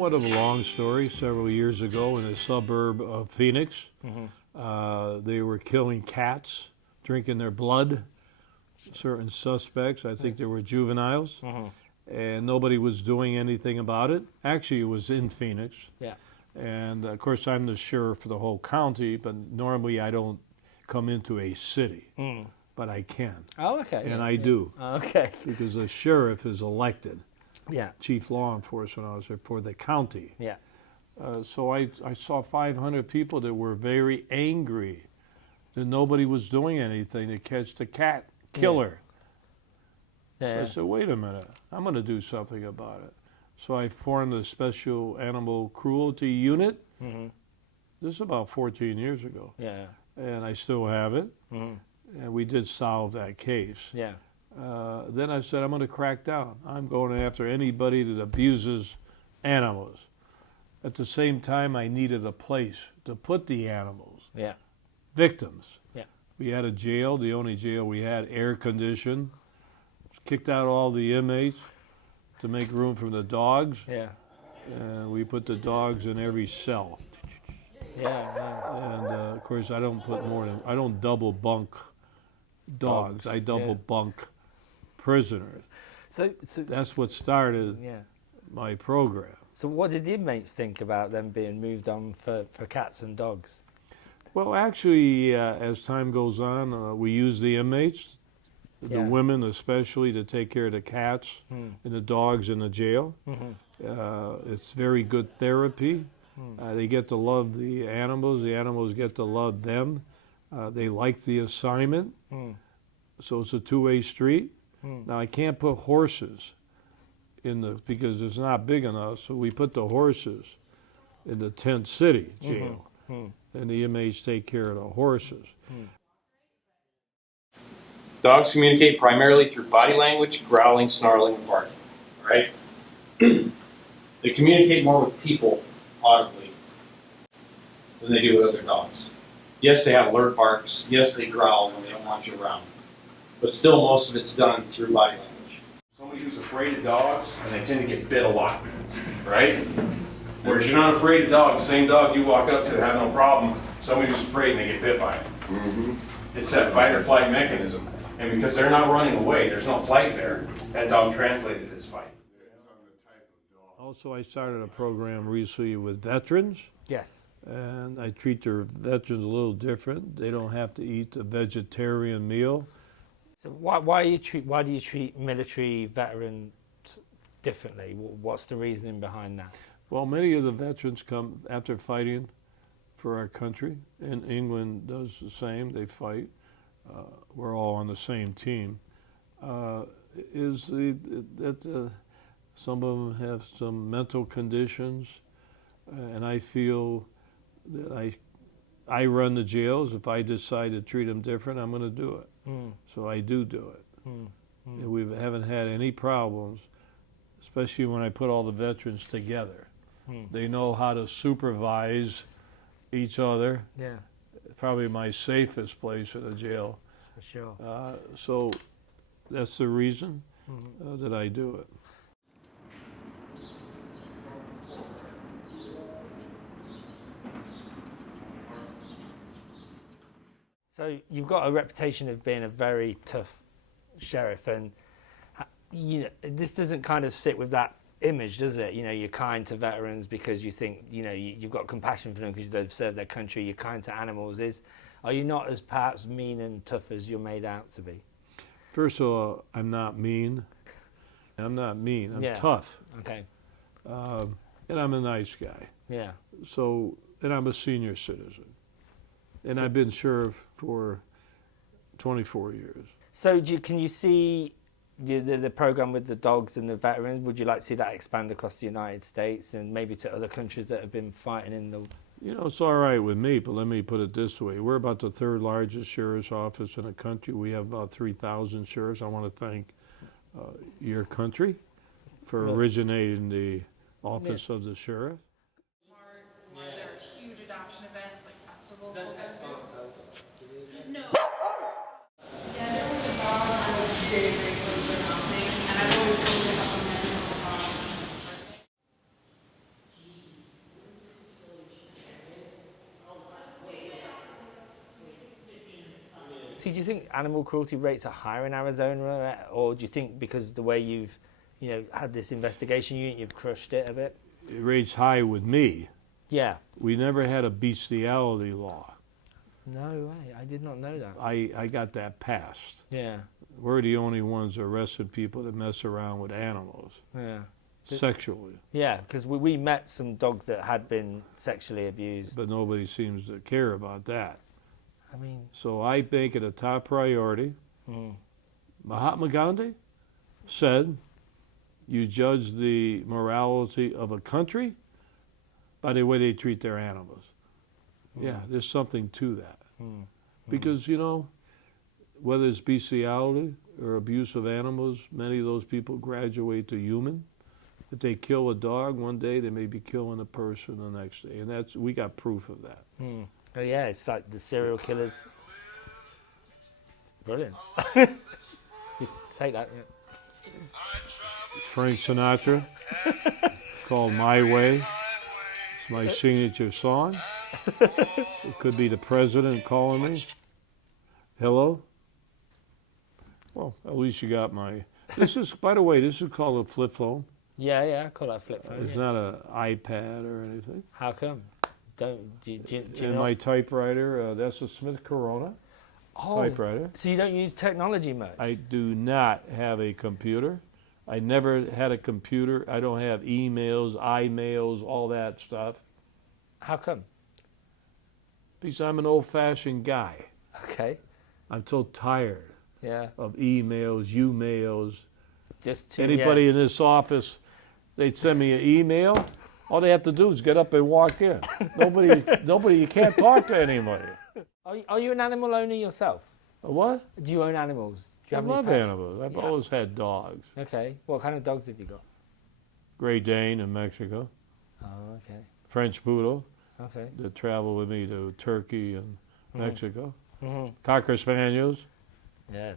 somewhat of a long story. Several years ago in a suburb of Phoenix, they were killing cats, drinking their blood. Certain suspects, I think they were juveniles, and nobody was doing anything about it. Actually, it was in Phoenix. Yeah. And of course, I'm the sheriff for the whole county, but normally I don't come into a city, but I can. Oh, okay. And I do. Oh, okay. Because the sheriff is elected. Yeah. Chief law enforcement officer for the county. Yeah. So I saw 500 people that were very angry that nobody was doing anything to catch the cat killer. Yeah. So I said, wait a minute, I'm going to do something about it. So I formed a special animal cruelty unit. This is about 14 years ago. Yeah. And I still have it. And we did solve that case. Yeah. Then I said, I'm going to crack down. I'm going after anybody that abuses animals. At the same time, I needed a place to put the animals. Yeah. Victims. Yeah. We had a jail, the only jail we had, air conditioned. Kicked out all the inmates to make room for the dogs. Yeah. And we put the dogs in every cell. Yeah. And of course, I don't double bunk dogs. I double bunk prisoners. So That's what started my program. So what did the inmates think about them being moved on for cats and dogs? Well, actually, as time goes on, we use the inmates, the women especially, to take care of the cats and the dogs in the jail. It's very good therapy. They get to love the animals get to love them. They like the assignment, so it's a two-way street. Now, I can't put horses because it's not big enough, so we put the horses in the tent city jail, and the inmates take care of the horses. Dogs communicate primarily through body language, growling, snarling, and barking, right? They communicate more with people audibly than they do with other dogs. Yes, they have alert barks. Yes, they growl when they don't want you around. But still, most of it's done through body language. Somebody who's afraid of dogs, and they tend to get bit a lot, right? Whereas you're not afraid of dogs, the same dog you walk up to have no problem, somebody who's afraid and they get bit by it. It's that fight or flight mechanism. And because they're not running away, there's no flight there, that dog translated as fight. Also, I started a program recently with veterans. Yes. And I treat their veterans a little different. They don't have to eat a vegetarian meal. So why do you treat military veterans differently? What's the reasoning behind that? Well, many of the veterans come after fighting for our country, and England does the same. They fight. We're all on the same team. Some of them have some mental conditions, and I feel that I run the jails. If I decide to treat them different, I'm going to do it. So I do it. And we haven't had any problems, especially when I put all the veterans together. They know how to supervise each other. Yeah. Probably my safest place in the jail. For sure. So that's the reason that I do it. So you've got a reputation of being a very tough sheriff, and this doesn't kind of sit with that image, does it? You're kind to veterans because you think you've got compassion for them because they've served their country. You're kind to animals. Are you not as perhaps mean and tough as you're made out to be? First of all, I'm not mean. I'm tough. Okay. And I'm a nice guy. Yeah. So, and I'm a senior citizen. And I've been sheriff for 24 years. So can you see the program with the dogs and the veterans? Would you like to see that expand across the United States and maybe to other countries that have been fighting in the... It's all right with me, but let me put it this way. We're about the third largest sheriff's office in the country. We have about 3,000 sheriffs. I want to thank your country for originating the office of the sheriff. There are huge adoption events like festivals. No. Yeah, there was a dog I was very grateful for adopting, and I've always wanted to help them. cruelty, do you think animal cruelty rates are higher in Arizona, or do you think because the way you've, had this investigation, you've crushed it a bit? It rates high with me. Yeah. We never had a bestiality law. No way, I did not know that. I got that passed. Yeah. We're the only ones arresting people that mess around with animals Yeah. sexually. Yeah, because we met some dogs that had been sexually abused. But nobody seems to care about that. I mean, So I make it a top priority. Mahatma Gandhi said, you judge the morality of a country by the way they treat their animals. Yeah, there's something to that. Because, whether it's bestiality or abuse of animals, many of those people graduate to human. If they kill a dog one day, they may be killing a person the next day. And we got proof of that. Oh yeah, it's like the serial killers. Brilliant. Take that. Yeah. It's Frank Sinatra, called My Way. It's my signature song. It could be the president calling me. Hello? Well, at least you got my... This is, by the way, this is called a flip phone. Yeah, I call that flip phone. It's not an iPad or anything. How come? Do you And my typewriter, that's a Smith Corona typewriter. So you don't use technology much? I do not have a computer. I never had a computer. I don't have emails, iMails, all that stuff. How come? Because I'm an old-fashioned guy. Okay. I'm so tired Yeah. of emails, you-mails. Just to Anybody in this office, they'd send me an email. All they have to do is get up and walk in. Nobody, you can't talk to anybody. Are you an animal owner yourself? A what? Do you own animals? Do you I have any love pets? animals. I've Yeah. always had dogs. Okay. What kind of dogs have you got? Great Dane in Mexico. Oh, okay. French Poodle Okay. that travel with me to Turkey and Mexico. Mm-hmm. Cocker Spaniels. Yeah.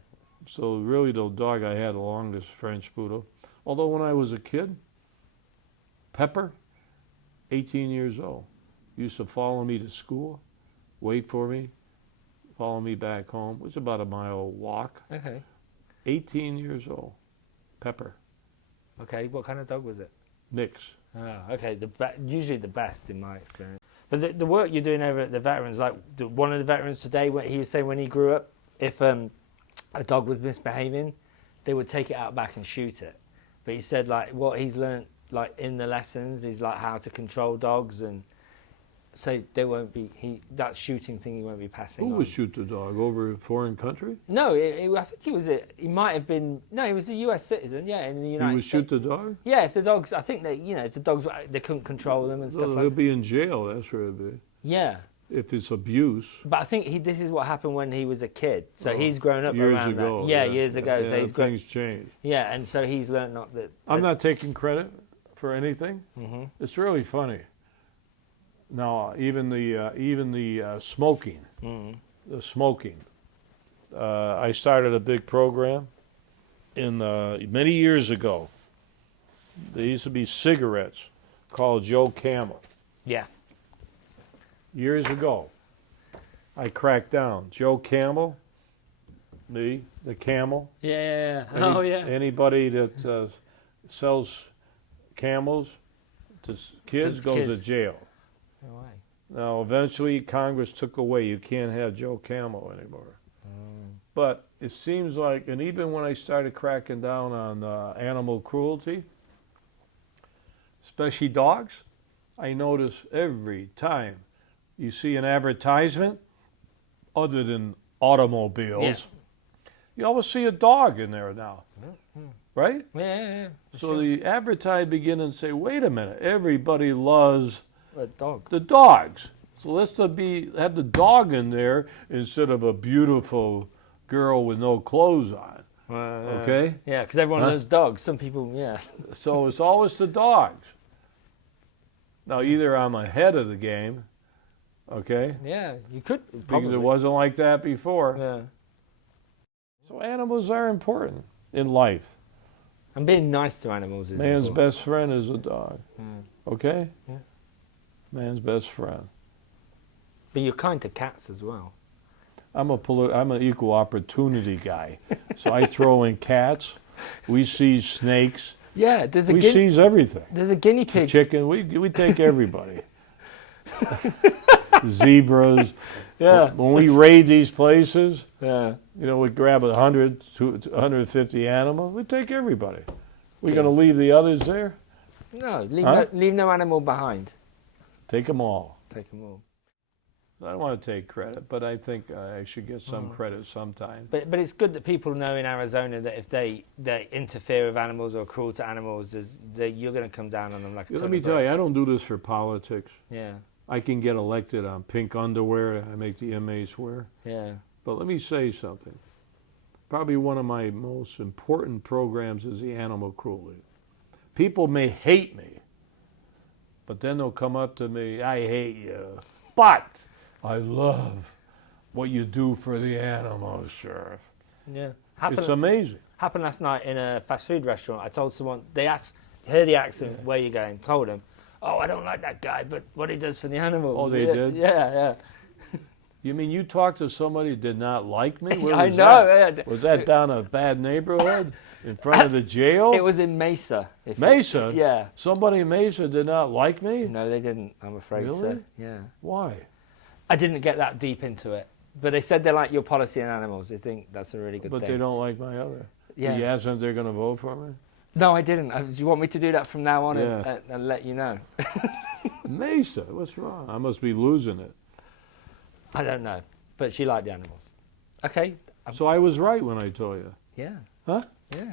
So really the dog I had the longest, French Poodle. Although when I was a kid, Pepper, 18 years old, used to follow me to school, wait for me, follow me back home. It was about a mile walk. Okay. 18 years old, Pepper, Okay. What kind of dog was it? mix. Oh, okay. Usually the best in my experience. But the work you're doing over at the veterans, like one of the veterans today, he was saying when he grew up, if a dog was misbehaving, they would take it out back and shoot it. But he said like what he's learned like in the lessons is like how to control dogs, and so they won't be that shooting thing he won't be passing Who on. would shoot the dog over a foreign country? No, I think he might have been. No, he was a U.S. citizen. Yeah, in the United He would States. shoot the dog? Yeah, if the dogs, I think they, if the dogs, they couldn't control them and stuff Well, like he'll that. be in jail, that's where it'd be. Yeah, If it's abuse. but I think this is what happened when he was a kid. So he's grown up Years around ago. that. Yeah, years ago. Yeah, so he's grown. things change. Yeah, and so he's learned not that. I'm not taking credit for anything. Mhm. It's really funny. Now, even the smoking, Mhm. the smoking. I started a big program in many years ago. There used to be cigarettes called Joe Camel. Yeah. Years ago, I cracked down. Joe Camel, me, the camel. Yeah. Any- Anybody that sells camels to kids goes to jail. No way. Now, eventually, Congress took away, you can't have Joe Camel anymore. But it seems like, and even when I started cracking down on animal cruelty, especially dogs, I notice every time you see an advertisement, other than automobiles, you always see a dog in there now, right? Yeah. So the advertising begin and say, wait a minute, everybody loves A dog. the dogs. So let's have the dog in there instead of a beautiful girl with no clothes on. Okay? Yeah, because everyone loves dogs. Some people, yeah. So it's always the dogs. Now either I'm ahead of the game, okay? Yeah, you could. Because Probably. it wasn't like that before. Yeah. So animals are important in life. And being nice to animals is Man's important. best friend is a dog. Okay? Yeah. Man's best friend. But you're kind to cats as well. I'm an equal opportunity guy, so I throw in cats. We seize snakes. Yeah, there's a We seize everything. there's a guinea pig. Chicken. We take everybody. Zebras. Yeah. When we raid these places, Yeah. you know, we grab 100 to 150 animals. We take everybody. We're Yeah. going to leave the others there? No, Huh? leave no animal behind. Take them all. Take them all. I don't want to take credit, but I think I should get some credit sometime. But it's good that people know in Arizona that if they interfere with animals or are cruel to animals, you're going to come down on them like a ton Let me of tell you, I bricks. don't do this for politics. Yeah, I can get elected on pink underwear I make the inmates wear. yeah. But let me say something. Probably one of my most important programs is the animal cruelty. People may hate me, but then they'll come up to me, I hate you, but I love what you do for the animals, Sheriff. Yeah. It's amazing. Happened last night in a fast food restaurant. I told someone, they asked, hear the accent, where you going? Told him, oh, I don't like that guy, but what he does for the animals. Oh, they yeah, did? Yeah. You mean you talked to somebody who did not like me? Where I was know. that? Yeah. Was that down a bad neighborhood in front of the jail? It was in Mesa. Mesa? Yeah. Somebody in Mesa did not like me? No, they didn't, I'm afraid Really? so. Yeah. Why? I didn't get that deep into it. But they said they like your policy on animals. They think that's a really good But thing. they don't like my other. Yeah. Did you ask them if they're going to vote for me? No, I didn't. Do you want me to do that from now on Yeah. and let you know? Mesa, what's wrong? I must be losing it. I don't know. But she liked the animals. Okay. So I was right when I told you. Yeah. Huh? Yeah.